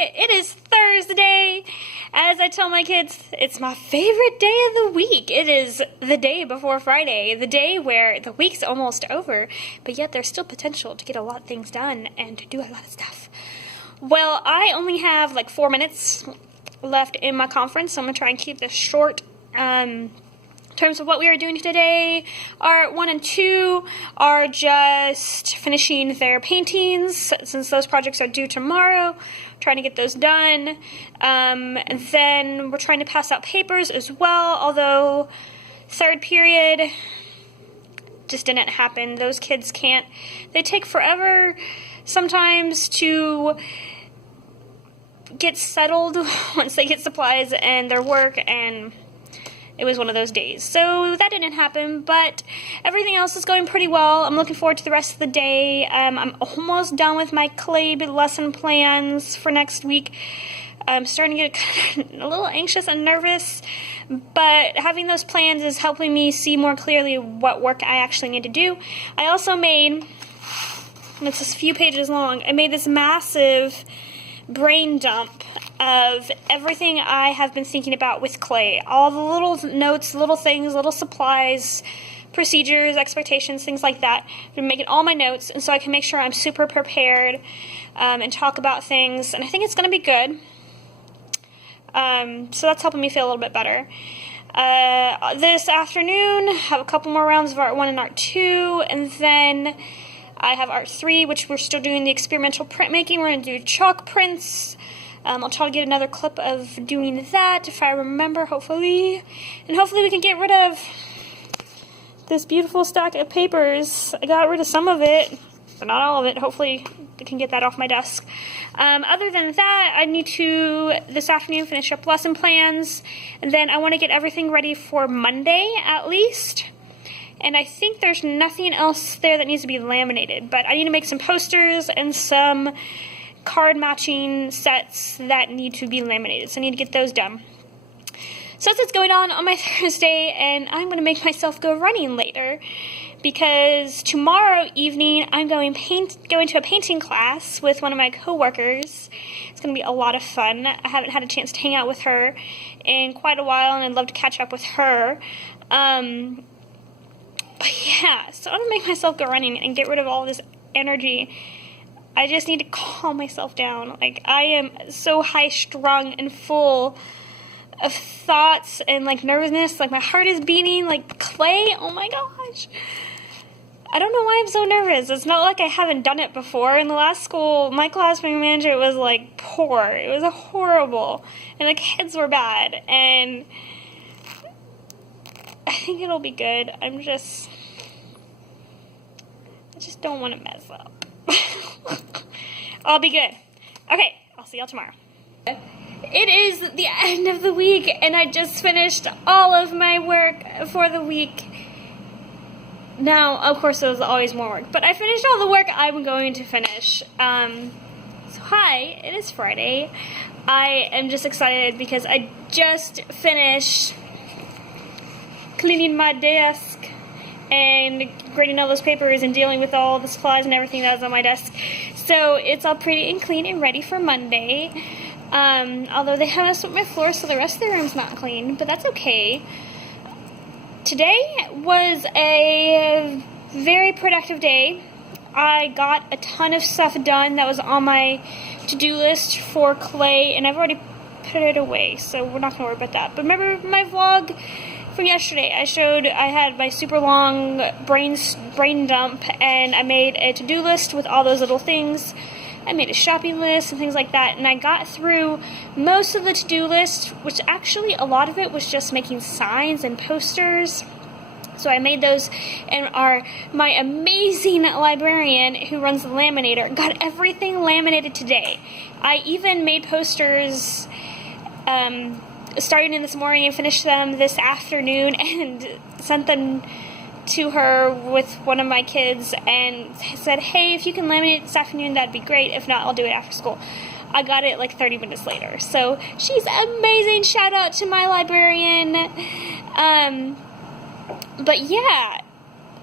It is Thursday. As I tell my kids, it's my favorite day of the week. It is the day before Friday, the day where the week's almost over, but yet there's still potential to get a lot of things done and to do a lot of stuff. Well, I only have like 4 minutes left in my conference, so I'm going to try and keep this short. In terms of what we are doing today, Art 1 and 2 are just finishing their paintings, since those projects are due tomorrow, trying to get those done. And then we're trying to pass out papers as well, although third period just didn't happen. Those kids can't, they take forever sometimes to get settled once they get supplies and their work, and it was one of those days. So that didn't happen, but everything else is going pretty well. I'm looking forward to the rest of the day. I'm almost done with my clay lesson plans for next week. I'm starting to get a little anxious and nervous, but having those plans is helping me see more clearly what work I actually need to do. I also made, and it's just a few pages long, I made this massive brain dump of everything I have been thinking about with clay. All the little notes, little things, little supplies, procedures, expectations, things like that. I'm going to make it all my notes, and so I can make sure I'm super prepared and talk about things, and I think it's going to be good. So that's helping me feel a little bit better. This afternoon, I have a couple more rounds of Art 1 and Art 2, and then I have Art 3, which we're still doing the experimental printmaking. We're going to do chalk prints. I'll try to get another clip of doing that if I remember, hopefully. And hopefully we can get rid of this beautiful stack of papers. I got rid of some of it, but not all of it. Hopefully I can get that off my desk. Other than that, I need to, this afternoon, finish up lesson plans. And then I want to get everything ready for Monday, at least. And I think there's nothing else there that needs to be laminated. But I need to make some posters and some card matching sets that need to be laminated, so I need to get those done. So that's what's going on my Thursday, and I'm going to make myself go running later, because tomorrow evening I'm going to a painting class with one of my coworkers. It's going to be a lot of fun. I haven't had a chance to hang out with her in quite a while, and I'd love to catch up with her. But yeah, so I'm going to make myself go running and get rid of all this energy. I just need to calm myself down. Like, I am so high-strung and full of thoughts and, like, nervousness. Like, my heart is beating like clay. Oh, my gosh. I don't know why I'm so nervous. It's not like I haven't done it before. In the last school, my classroom manager was, like, poor. It was horrible. And the kids were bad. And I think it'll be good. I just don't want to mess up. I'll be good. Okay, I'll see y'all tomorrow. It is the end of the week, and I just finished all of my work for the week. Now, of course, there's always more work, but I finished all the work I'm going to finish. So hi, it is Friday. I am just excited because I just finished cleaning my desk and grading all those papers and dealing with all the supplies and everything that was on my desk. So it's all pretty and clean and ready for Monday. Although they haven't swept my floor, so the rest of the room's not clean, but that's okay. Today was a very productive day. I got a ton of stuff done that was on my to-do list for clay, and I've already put it away, so we're not going to worry about that. But remember my vlog from yesterday? I had my super long brain dump, and I made a to-do list with all those little things. I made a shopping list and things like that, and I got through most of the to-do list, which actually a lot of it was just making signs and posters. So I made those, and my amazing librarian who runs the laminator got everything laminated today. I even made posters starting in this morning and finished them this afternoon and sent them to her with one of my kids and said, hey, if you can laminate this afternoon, that'd be great. If not, I'll do it after school. I got it like 30 minutes later. So she's amazing. Shout out to my librarian. But yeah,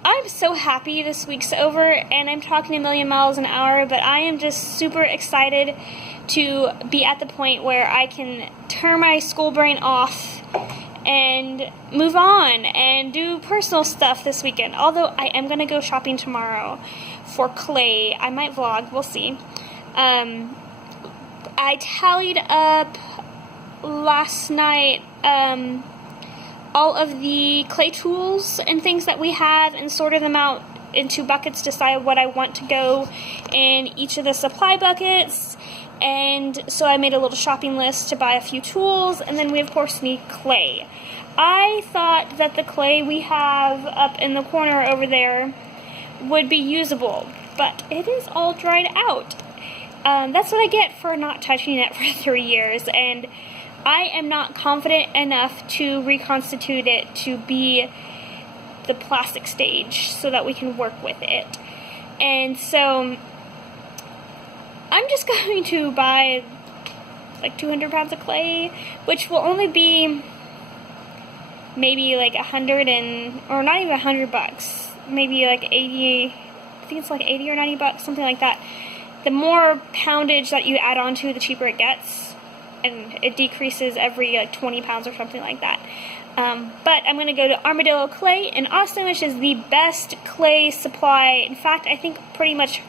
I'm so happy this week's over, and I'm talking a million miles an hour, but I am just super excited to be at the point where I can turn my school brain off and move on and do personal stuff this weekend. Although I am going to go shopping tomorrow for clay. I might vlog, we'll see. I tallied up last night all of the clay tools and things that we have and sorted them out into buckets to decide what I want to go in each of the supply buckets. And so I made a little shopping list to buy a few tools, and then we of course need clay. I thought that the clay we have up in the corner over there would be usable, but it is all dried out. That's what I get for not touching it for 3 years, and I am not confident enough to reconstitute it to be the plastic stage so that we can work with it. And so I'm just going to buy like 200 pounds of clay, which will only be maybe like 100 or not even $100, maybe like 80, I think it's like 80 or 90 bucks, something like that. The more poundage that you add on to, the cheaper it gets, and it decreases every like 20 pounds or something like that. But I'm going to go to Armadillo Clay in Austin, which is the best clay supply. In fact, I think pretty much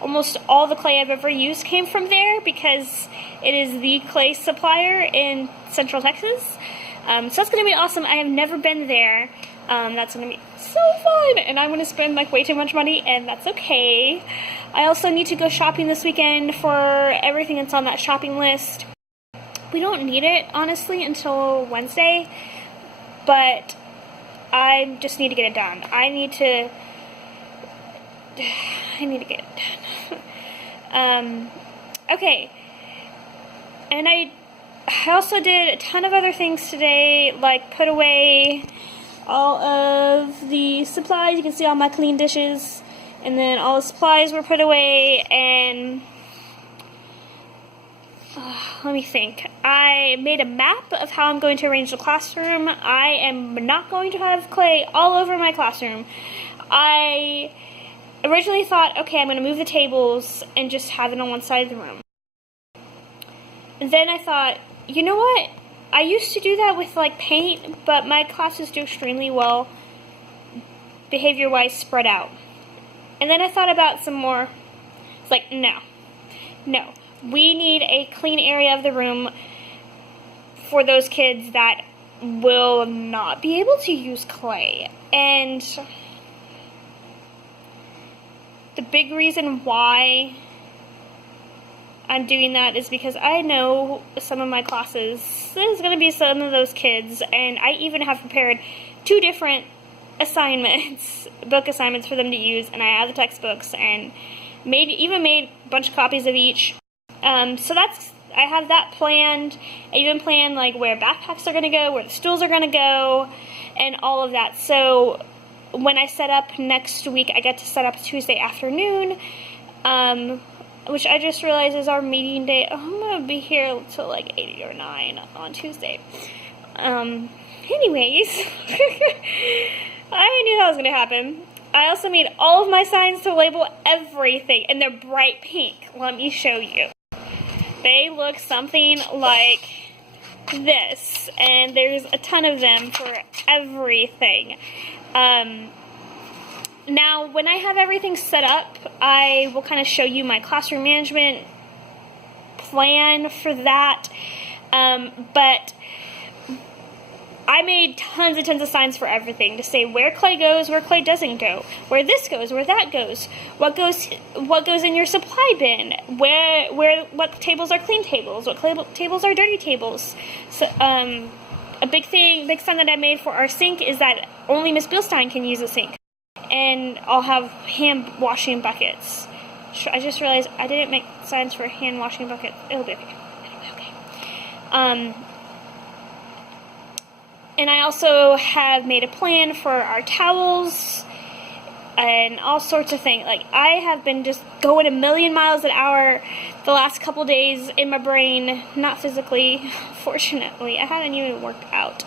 almost all the clay I've ever used came from there, because it is the clay supplier in Central Texas. So that's going to be awesome. I have never been there. That's going to be so fun, and I'm going to spend like way too much money, and that's okay. I also need to go shopping this weekend for everything that's on that shopping list. We don't need it, honestly, until Wednesday, but I just need to get it done. I need to get it done. Okay, and I also did a ton of other things today, like put away all of the supplies. You can see all my clean dishes, and then all the supplies were put away, and let me think. I made a map of how I'm going to arrange the classroom. I am not going to have clay all over my classroom. I originally thought, okay, I'm going to move the tables and just have it on one side of the room. And then I thought, you know what? I used to do that with like paint, but my classes do extremely well behavior-wise spread out. And then I thought about some more. It's like, no. We need a clean area of the room for those kids that will not be able to use clay. And the big reason why I'm doing that is because I know some of my classes, there's going to be some of those kids, and I even have prepared 2 different assignments, book assignments for them to use, and I have the textbooks, and even made a bunch of copies of each. So I have that planned. I even planned like where backpacks are going to go, where the stools are going to go, and all of that. So when I set up next week, I get to set up Tuesday afternoon, which I just realized is our meeting day. Oh, I'm going to be here till like 8 or 9 on Tuesday. Anyways, I knew that was going to happen. I also made all of my signs to label everything, and they're bright pink. Let me show you. They look something like this, and there's a ton of them for everything. Now, when I have everything set up, I will kind of show you my classroom management plan for that, but I made tons and tons of signs for everything to say where clay goes, where clay doesn't go, where this goes, where that goes, what goes in your supply bin, what tables are clean tables, what tables are dirty tables. So a big sign that I made for our sink is that only Miss Bilstein can use a sink, and I'll have hand washing buckets. I just realized I didn't make signs for hand washing buckets. It'll be okay. Anyway, okay. And I also have made a plan for our towels and all sorts of things. Like, I have been just going a million miles an hour the last couple days in my brain. Not physically, fortunately. I haven't even worked out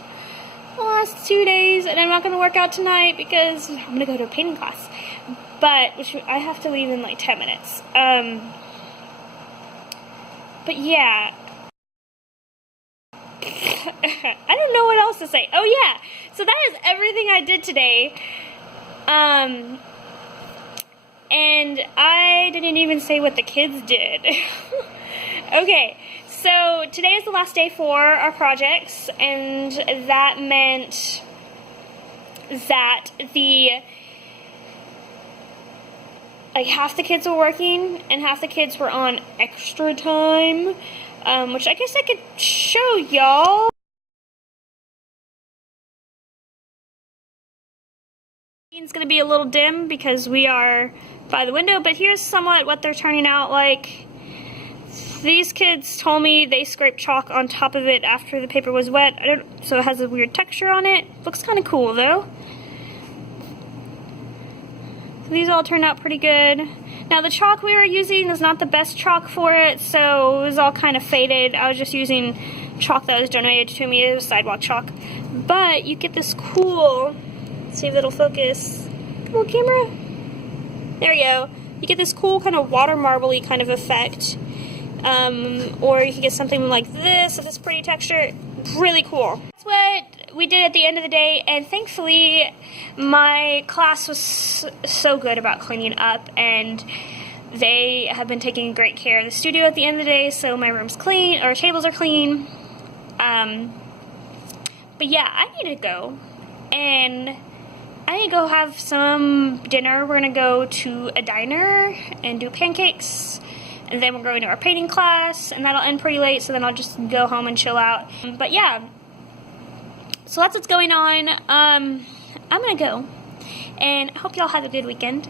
the last 2 days, and I'm not going to work out tonight because I'm going to go to a painting class. Which I have to leave in like 10 minutes. But yeah, I don't know what else to say. Oh yeah, so that is everything I did today. And I didn't even say what the kids did. Okay, so today is the last day for our projects, and that meant that half the kids were working and half the kids were on extra time, which I guess I could show y'all. It's going to be a little dim because we are by the window, but here's somewhat what they're turning out like. These kids told me they scraped chalk on top of it after the paper was wet, so it has a weird texture on it. Looks kind of cool though. So these all turned out pretty good. Now the chalk we were using is not the best chalk for it, so it was all kind of faded. I was just using chalk that was donated to me. It was sidewalk chalk. But you get this cool, see if it'll focus. Come on, camera. There we go. You get this cool kind of water marbly kind of effect. Or you can get something like this with this pretty texture. Really cool. That's what we did at the end of the day, and thankfully my class was so good about cleaning up, and they have been taking great care of the studio at the end of the day, so my room's clean, or tables are clean. But yeah, I need to go, and I need to go have some dinner. We're gonna go to a diner and do pancakes, and then we're going to our painting class, and that'll end pretty late, so then I'll just go home and chill out. But yeah, so that's what's going on. I'm gonna go, and I hope y'all have a good weekend.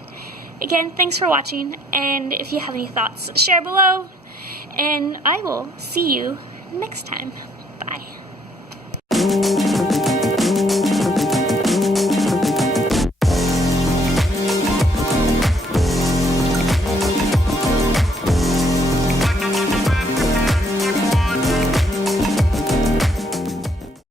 Again, thanks for watching, and if you have any thoughts, share below, and I will see you next time. Bye.